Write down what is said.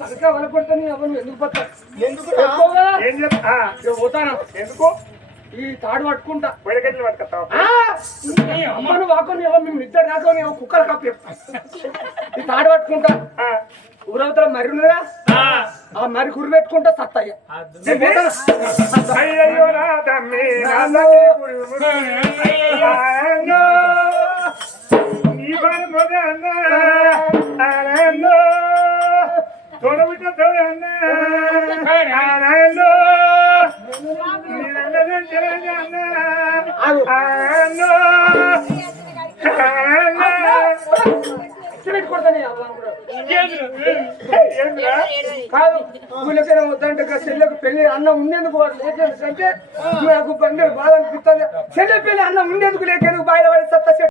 తలకా వలపడతాను ఎవరు ఎందుకు పోతా పోతాను ఎందుకు ఈ తాడు పట్టుకుంటా బయటకెళ్ళి పట్టుకొస్తావు అమ్మను వాకొని మేము ఇద్దరు రాకొని కుక్కలు కాపీ ఈ తాడు పట్టుకుంటా ఊరవతల మరి ఉన్నదా ఆ మరి కురి పెట్టుకుంటా సత్తయ్య అయ్యో నా తమ్మి నీ బాధ అన్న తోడబిట్ట తోడ అన్న కాదు ఊళ్ళకైనా వద్దంటే చెల్లెకు పెళ్లి అన్న ఉండేందుకు వాడు లేకేందుకంటే నాకు బంగారు బాధ అనిపిస్తుంది చెల్లె పెళ్లి అన్న ఉండేందుకు లేకేందుకు బాయిల పడి సత్త